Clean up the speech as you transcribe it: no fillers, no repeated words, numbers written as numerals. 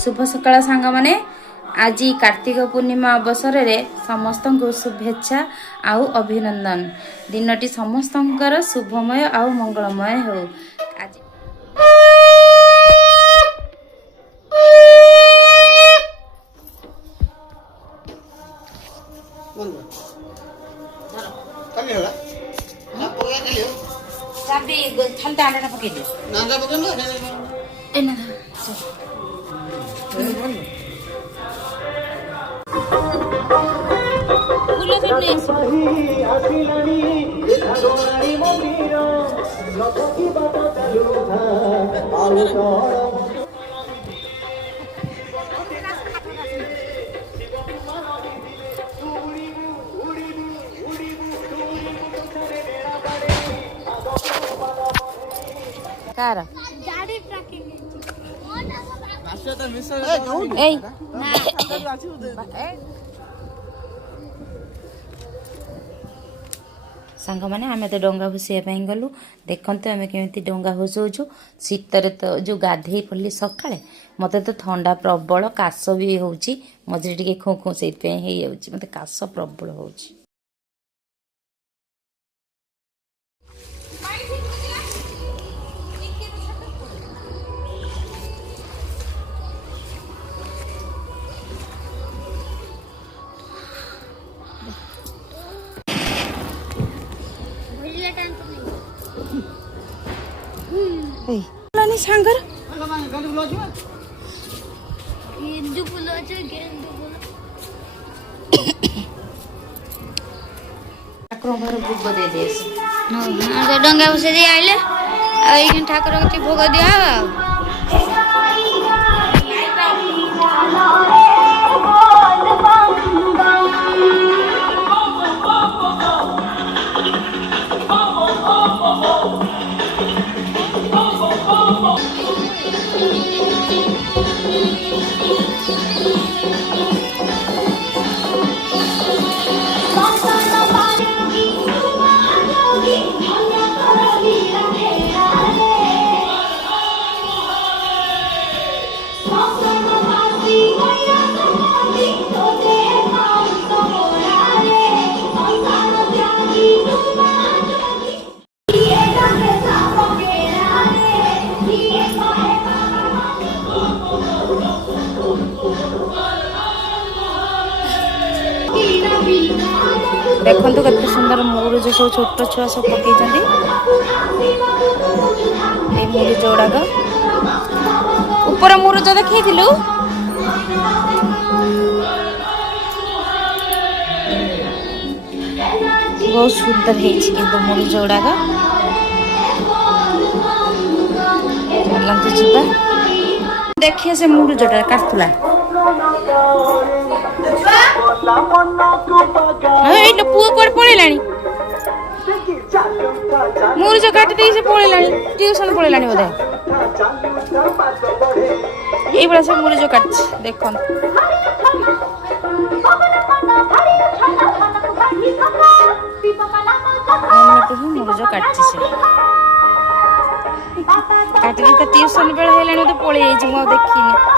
शुभ सकाळ सांग माने आज कार्तिक पूर्णिमा अवसर में समस्त को शुभेच्छा आउ अभिनंदन। दिनटी समस्तंकर शुभमय आउ मंगलमय हो। आज चाबी खाली दांडा पकई दे नांदा पकड़ लो ए ना फूल सब ले आसिलानी भगवानी मंदिर लपकी बाटा चालू था आलू cara गाड़ी ट्रैकिंग रास्ता तो मिस ए सांग मैंने आम तो डंगा भुसैया गलु देखते आम केमी डंगा भुसौचु शीतर तो जो गाधे पड़े सका मत तो ठंडा प्रबल काश भी हो मझे टे खो खो से मत काश प्रबल हो। सांगर गेंदू फूल ठाकुर भोग दे दे डंगा बसे दे आइले ठाकुर के भोग दिया देखो केते सुंदर मुरुज सब छोट छुआ सब पकई मुरुज गुड़ाक ऊपर मुरुज देखी बहुत सुंदर है मुरुज गुड़ाक चलते जीवा देखिए से मुरुजटा काटुला पुआ कुआड़े पड़ेलानी मुरुज काटी दे से पड़ेलानी ट्यूशन पड़ेलानी बोधे ये बड़ा सब मुरुज काटछ देखो मुरुज काटछ से काटी तो ट्यूशन बेला हेलानी तो पड़े जाइए देखिनी।